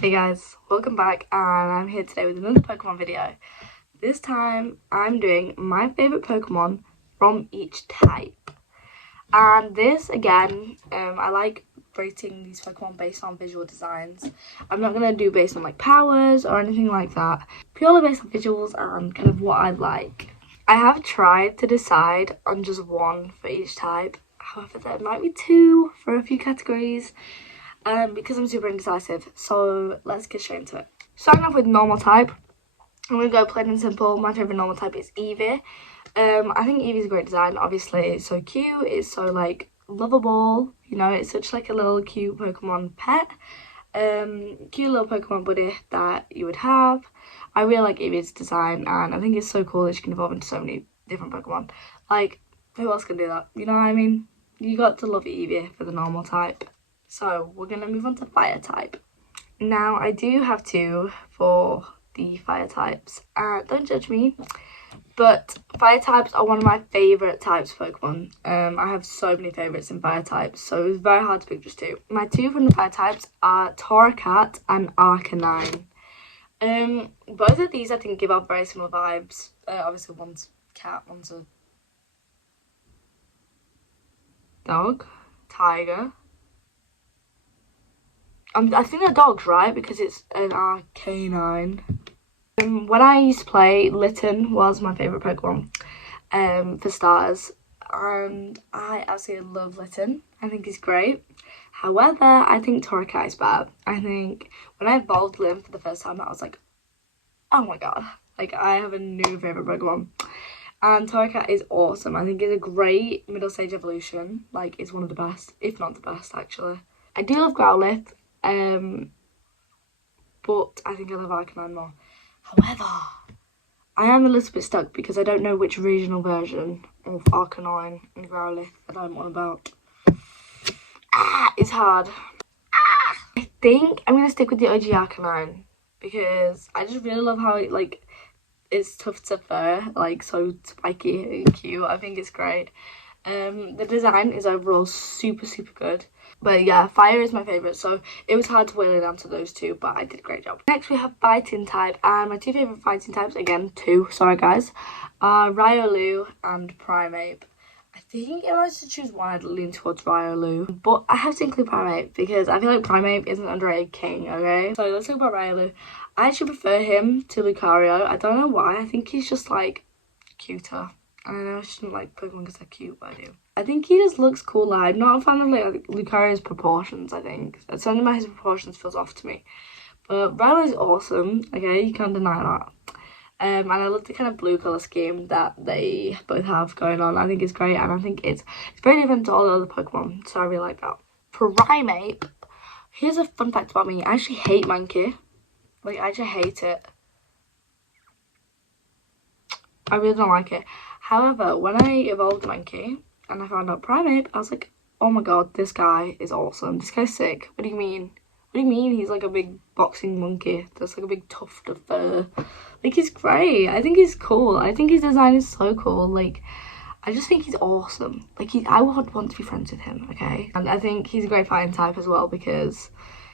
Hey guys, welcome back, and I'm here today with another Pokemon video. This time I'm doing my favourite Pokemon from each type. And this, again, I like rating these Pokemon based on visual designs. I'm not going to do based on like powers or anything like that. Purely based on visuals and kind of what I like. I have tried to decide on just one for each type. However, there might be two for a few categories. Because I'm super indecisive, so let's get straight into it. Starting off with normal type, I'm going to go plain and simple. My favourite normal type is Eevee. I think Eevee's a great design. Obviously, it's so cute, it's so like lovable, you know, it's such like a little cute Pokemon pet. Cute little Pokemon buddy that you would have. I really like Eevee's design, and I think it's so cool that she can evolve into so many different Pokemon. Like, who else can do that? You know what I mean? You got to love Eevee for the normal type. So we're going to move on to fire type. Now, I do have two for the fire types. Don't judge me. But fire types are one of my favourite types of Pokemon. I have so many favourites in fire types, so it was very hard to pick just two. My two from the fire types are Torracat and Arcanine. Both of these I think give off very similar vibes. Obviously one's cat, one's a dog, tiger. I think they're dogs, right? Because it's an Arcanine. When I used to play, Litten was my favourite Pokemon for starters. And I absolutely love Litten. I think he's great. However, I think Torracat is bad. I think when I evolved Lyn for the first time, I was like, oh my god. Like, I have a new favourite Pokemon. And Torracat is awesome. I think it's a great middle stage evolution. Like, it's one of the best, if not the best, actually. I do love Growlithe. But I think I love Arcanine more. However, I am a little bit stuck because I don't know which regional version of Arcanine and Growlithe that I'm on about. It's hard. I think I'm going to stick with the OG Arcanine because I just really love how it, like, it's tough to fur, like, so spiky and cute. I think it's great. The design is overall super good. But yeah, fire is my favourite, so it was hard to whittle it down to those two, but I did a great job. Next we have fighting type, and my two favourite fighting types, again, two, sorry guys, are Riolu and Primeape. I think if I was to choose one, I'd lean towards Riolu, but I have to include Primeape because I feel like Primeape isn't underrated king, okay? So let's talk about Riolu. I actually prefer him to Lucario. I don't know why, I think he's just like cuter. I know I shouldn't like Pokemon because they're cute, but I do. I think he just looks cool. I'm not a fan of like Lucario's proportions, I think. Something about his proportions feels off to me. But Riolu is awesome, okay? You can't deny that. And I love the kind of blue colour scheme that they both have going on. I think it's great, and I think it's very different to all the other Pokemon, so I really like that. For Primeape, here's a fun fact about me. I actually hate Mankey. Like, I just hate it. I really don't like it. However, when I evolved Mankey and I found out Primeape, I was like, oh my god, this guy is awesome. This guy's sick. What do you mean? What do you mean he's like a big boxing monkey? That's like a big tuft of fur. Like, he's great. I think he's cool. I think his design is so cool. Like, I just think he's awesome. Like, I would want to be friends with him, okay? And I think he's a great fighting type as well because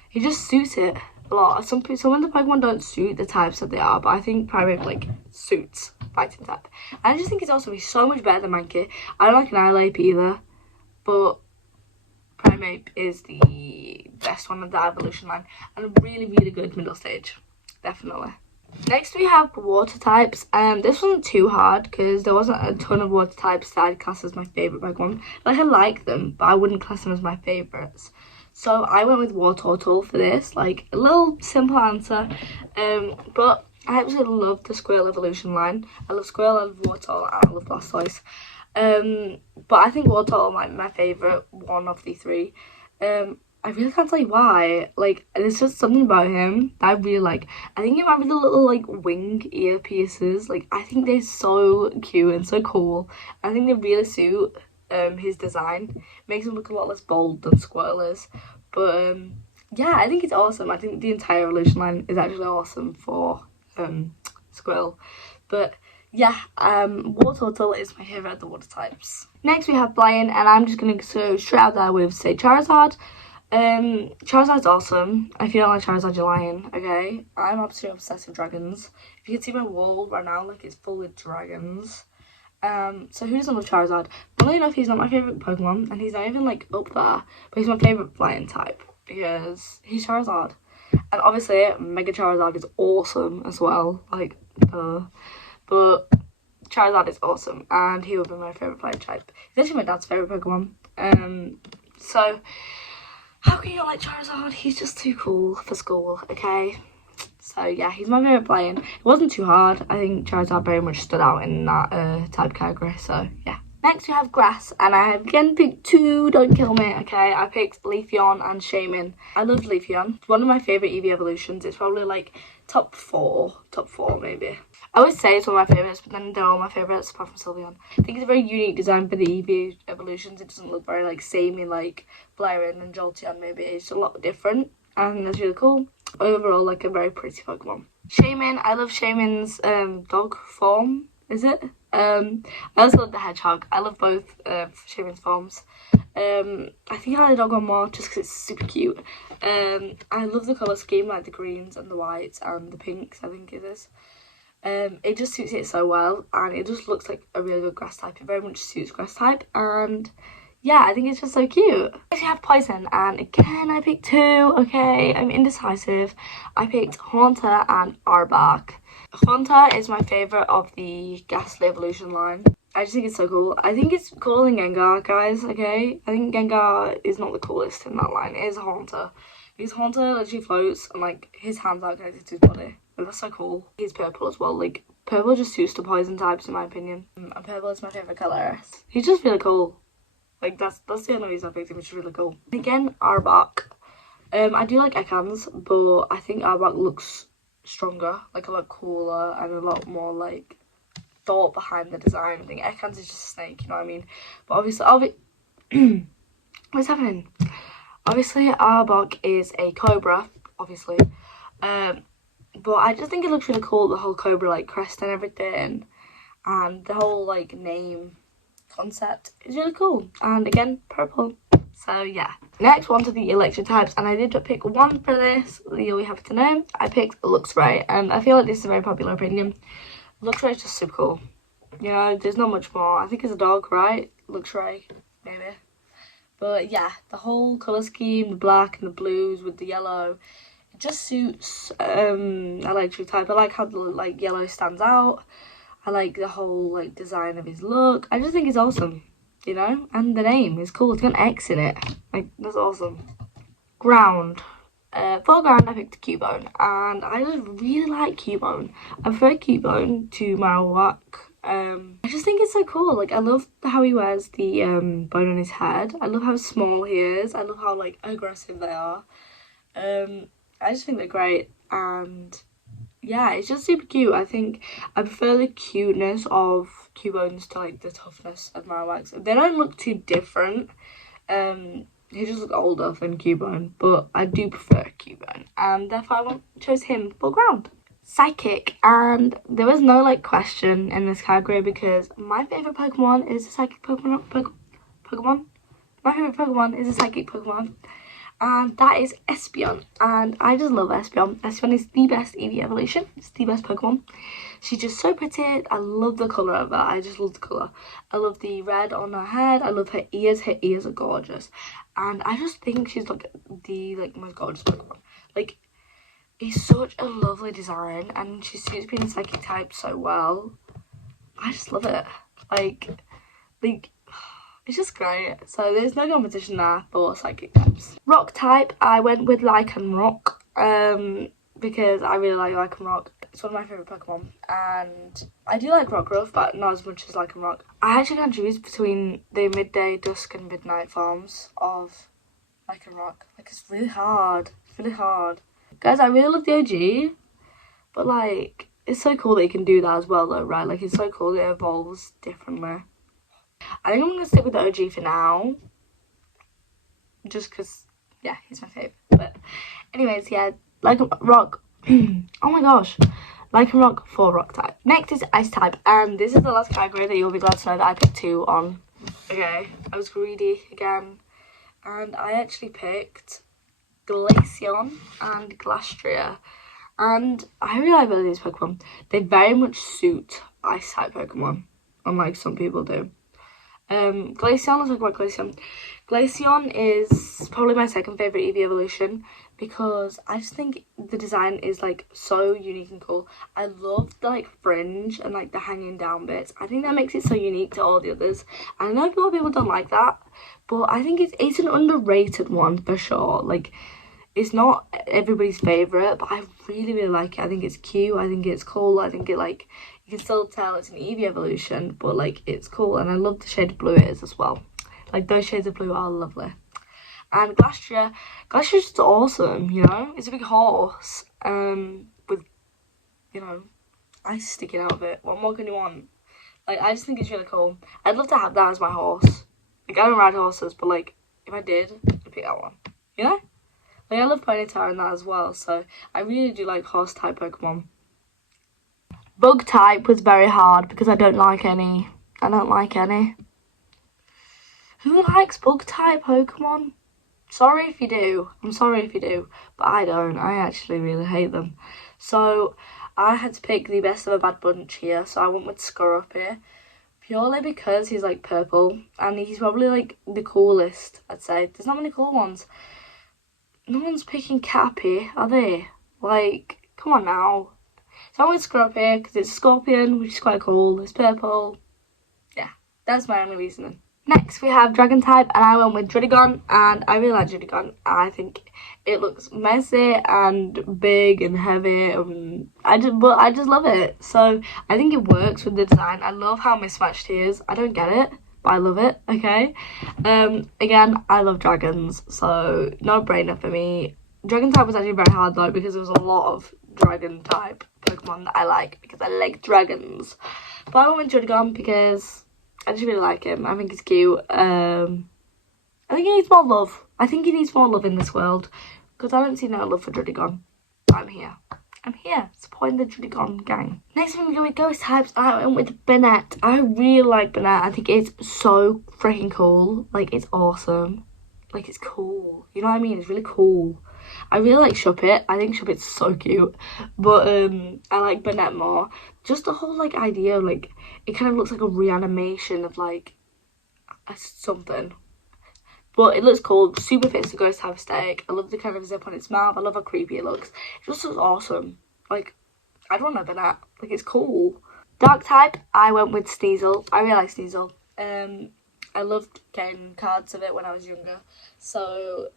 he just suits it a lot. Some of the Pokemon don't suit the types that they are, but I think Primeape like suits fighting type. And I just think it's awesome. He's so much better than Mankey. I don't like Annihilape either, but Primeape is the best one of the evolution line and a really good middle stage, definitely. Next we have water types. This wasn't too hard because there wasn't a ton of water types that I'd class as my favourite Pokemon. Like, I like them, but I wouldn't class them as my favourites. So I went with Wartortle for this, like a little simple answer, but I absolutely love the Squirrel evolution line. I love Squirrel, I love Wartortle, and I love Blastoise. But I think Wartortle might be my favourite one of the three. I really can't tell you why. Like, there's just something about him that I really like. I think it might be the little like wing ear pieces. Like, I think they're so cute and so cool. I think they really suit his design. Makes him look a lot less bold than Squirrel is. But yeah, I think it's awesome. I think the entire evolution line is actually awesome for Squirrel. But yeah, Wartortle is my favourite of the water types. Next we have Flying, and I'm just going to go straight out there with say Charizard. Charizard's awesome. If you don't like Charizard, you're lying, okay? I'm absolutely obsessed with dragons. If you can see my wall right now, like, it's full with dragons. So who doesn't love Charizard? Funnily enough, he's not my favourite Pokemon, and he's not even, like, up there. But he's my favourite flying type, because he's Charizard. And obviously, Mega Charizard is awesome as well, like, but Charizard is awesome, and he would be my favourite flying type. He's actually my dad's favourite Pokemon. So how can you not like Charizard? He's just too cool for school, okay? So yeah, he's my favourite playing. It wasn't too hard. I think Charizard very much stood out in that type category, so yeah. Next we have Grass, and I have again picked two, don't kill me, okay? I picked Leafeon and Shaman. I love Leafeon. It's one of my favourite EV evolutions. It's probably like top four maybe. I always say it's one of my favourites, but then they're all my favourites apart from Sylveon. I think it's a very unique design for the EV evolutions. It doesn't look very like samey like Blairyn and Jolteon maybe. It's a lot different, and that's really cool. Overall, like a very pretty Pokemon. Shaman, I love Shaman's dog form, is it? I also love the hedgehog. I love both Shaman's forms. I think I like the dog one more just because it's super cute. I love the colour scheme, like the greens and the whites and the pinks, I think it is. It just suits it so well, and it just looks like a really good grass type. It very much suits grass type, and yeah, I think it's just so cute. Next we have Poison, and again I picked two, okay? I'm indecisive. I picked Haunter and Arbok. Haunter is my favourite of the Ghastly evolution line. I just think it's so cool. I think it's cooler than Gengar, guys, okay? I think Gengar is not the coolest in that line. It is Haunter. Because Haunter literally floats, and like his hands are connected to his body. And that's so cool. He's purple as well. Like, purple just suits the poison types in my opinion. And purple is my favourite colour. He's just really cool. Like, that's the only reason I picked him, which is really cool. And again, Arbok. I do like Ekans, but I think Arbok looks stronger, like a lot cooler, and a lot more, like, thought behind the design. I think Ekans is just a snake, you know what I mean? But obviously, what's happening? Obviously, Arbok is a cobra, obviously. But I just think it looks really cool, the whole cobra, like, crest and everything. And the whole, like, name concept is really cool. And again, purple. So, yeah. Next one to the electric types. And I did pick one for this, you'll be happy to know. I picked Luxray. And I feel like this is a very popular opinion. Luxray is just super cool. You know, there's not much more. I think it's a dog, right? Luxray, maybe. But, yeah, the whole colour scheme, the black and the blues with the yellow, it just suits electric type. I like how the like yellow stands out. I like the whole like design of his look. I just think it's awesome, you know. And the name is cool. It's got an X in it. Like, that's awesome. Ground. For ground, I picked Cubone, and I just really like Cubone. I prefer Cubone to Marowak. I just think it's so cool. Like, I love how he wears the bone on his head. I love how small he is. I love how like aggressive they are. I just think they're great, and yeah, it's just super cute. I think I prefer the cuteness of Cubones to like the toughness of Marowaks. They don't look too different. He just looks older than Cubone, but I do prefer Cubone, and therefore I chose him for ground. Psychic, and there was no like question in this category because my favourite Pokemon is a psychic Pokemon. My favourite Pokemon is a psychic Pokemon, and that is Espeon, and I just love Espeon. Espeon is the best EV evolution. It's the best Pokemon. She's just so pretty. I love the colour of her. I just love the colour. I love the red on her head. I love her ears. Her ears are gorgeous, and I just think she's like the most gorgeous Pokemon. Like, it's such a lovely design, and she suits being psychic type so well. I just love it. Like it's just great. So there's no competition there for psychic types. Rock type, I went with Lycanroc, because I really like Lycanroc. It's one of my favourite Pokemon, and I do like Rockruff, but not as much as Lycanroc. I actually can't choose between the midday, dusk and midnight forms of Lycanroc. Like, it's really hard. It's really hard. Guys, I really love the OG, but like, it's so cool that you can do that as well though, right? Like, it's so cool that it evolves differently. I think I'm going to stick with the OG for now, just because, yeah, he's my favourite. But anyways, yeah, Lycanroc, oh my gosh, Lycanroc for rock type. Next is ice type, and this is the last category that you'll be glad to know that I picked two on. Okay, I was greedy again, and I actually picked Glaceon and Glastria. And I really like both of these Pokemon. They very much suit Ice-type Pokemon, unlike some people do. Glaceon, let's talk about Glaceon. Glaceon is probably my second favourite Eevee evolution because I just think the design is like so unique and cool. I love the like fringe and like the hanging down bits. I think that makes it so unique to all the others. And I know a lot of people don't like that, but I think it's an underrated one for sure. Like, it's not everybody's favourite, but I really, really like it. I think it's cute. I think it's cool. I think it, like, you can still tell it's an Eevee evolution, but, like, it's cool. And I love the shade of blue it is as well. Like, those shades of blue are lovely. And Glastria's just awesome, you know? It's a big horse with, you know, ice sticking out of it. What more can you want? Like, I just think it's really cool. I'd love to have that as my horse. Like, I don't ride horses, but, like, if I did, I'd pick that one. You know? Like, I love Ponyta and that as well, so I really do like horse-type Pokemon. Bug-type was very hard because I don't like any. I don't like any. Who likes Bug-type Pokemon? Sorry if you do. I'm sorry if you do, but I don't. I actually really hate them. So, I had to pick the best of a bad bunch here, so I went with Scorpion. Purely because he's, like, purple, and he's probably, like, the coolest, I'd say. There's not many cool ones. No one's picking Cappy, are they? Like, come on now. So I went Scorpion because it's a scorpion, which is quite cool. It's purple. Yeah, that's my only reasoning. Next, we have Dragon type, and I went with Druddigon, and I really like Druddigon. I think it looks messy and big and heavy, and I just love it. So I think it works with the design. I love how mismatched he is. I don't get it, but I love it, okay? Again, I love dragons, so no brainer for me. Dragon type was actually very hard though because there was a lot of dragon type Pokemon that I like because I like dragons. But I went with Druddigon because I just really like him. I think he's cute. I think he needs more love. I think he needs more love in this world because I don't see no love for Druddigon. But I'm here. I'm here supporting the Druddigon gang. Next one we go with ghost types. I went with Bennett. I really like Bennett. I think it's so freaking cool. Like, it's awesome. Like, it's cool. You know what I mean? It's really cool. I really like Shuppet. I think Shuppet's so cute. But I like Bennett more. Just the whole, like, idea of, like, it kind of looks like a reanimation of, like, something. But it looks cool. Super fits the ghost type aesthetic. I love the kind of zip on its mouth. I love how creepy it looks. It just looks awesome. Like, I don't know Bennett. Like, it's cool. Dark type, I went with Sneasel. I really like Sneasel. I loved getting cards of it when I was younger. So,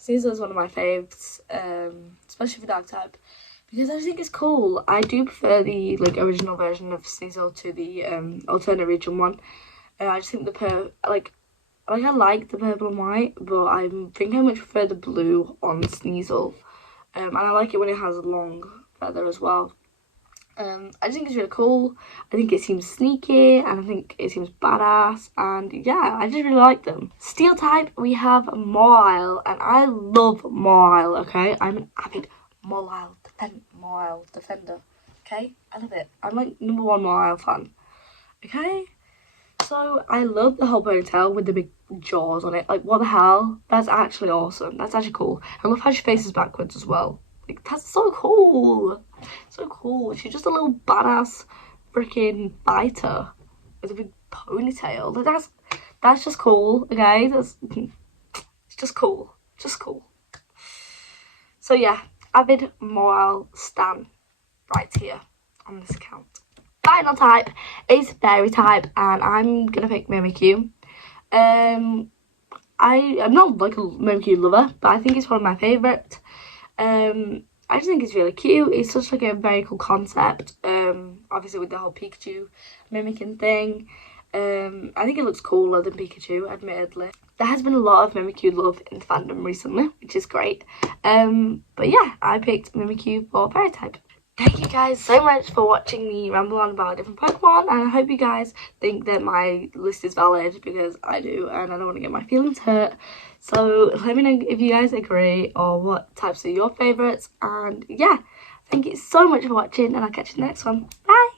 Sneasel is one of my faves, especially for Dark type. Because I just think it's cool. I do prefer the, like, original version of Sneasel to the alternate region one. I just think I like the purple and white, but I think I much prefer the blue on Sneasel. And I like it when it has a long feather as well. I just think it's really cool. I think it seems sneaky, and I think it seems badass. And yeah, I just really like them. Steel type, we have Mawile, and I love Mawile, okay? I'm an avid Mawile defender, okay? I love it. I'm like #1 Mawile fan, okay? So, I love the whole ponytail with the big jaws on it. Like, what the hell? That's actually awesome. That's actually cool. I love how she faces backwards as well. Like, that's so cool. So cool. She's just a little badass freaking fighter with a big ponytail. Like, that's just cool, okay? It's just cool. Just cool. So, yeah. Avid Mawile stan right here on this account. Final type is Fairy type, and I'm gonna pick Mimikyu. I'm not like a Mimikyu lover, but I think it's one of my favourite. I just think it's really cute. It's such like a very cool concept. Obviously with the whole Pikachu mimicking thing. I think it looks cooler than Pikachu, admittedly. There has been a lot of Mimikyu love in the fandom recently, which is great. But yeah, I picked Mimikyu for Fairy type. Thank you guys so much for watching me ramble on about different Pokemon, and I hope you guys think that my list is valid, because I do, and I don't want to get my feelings hurt. So let me know if you guys agree, or what types are your favourites, and yeah, thank you so much for watching, and I'll catch you in the next one. Bye!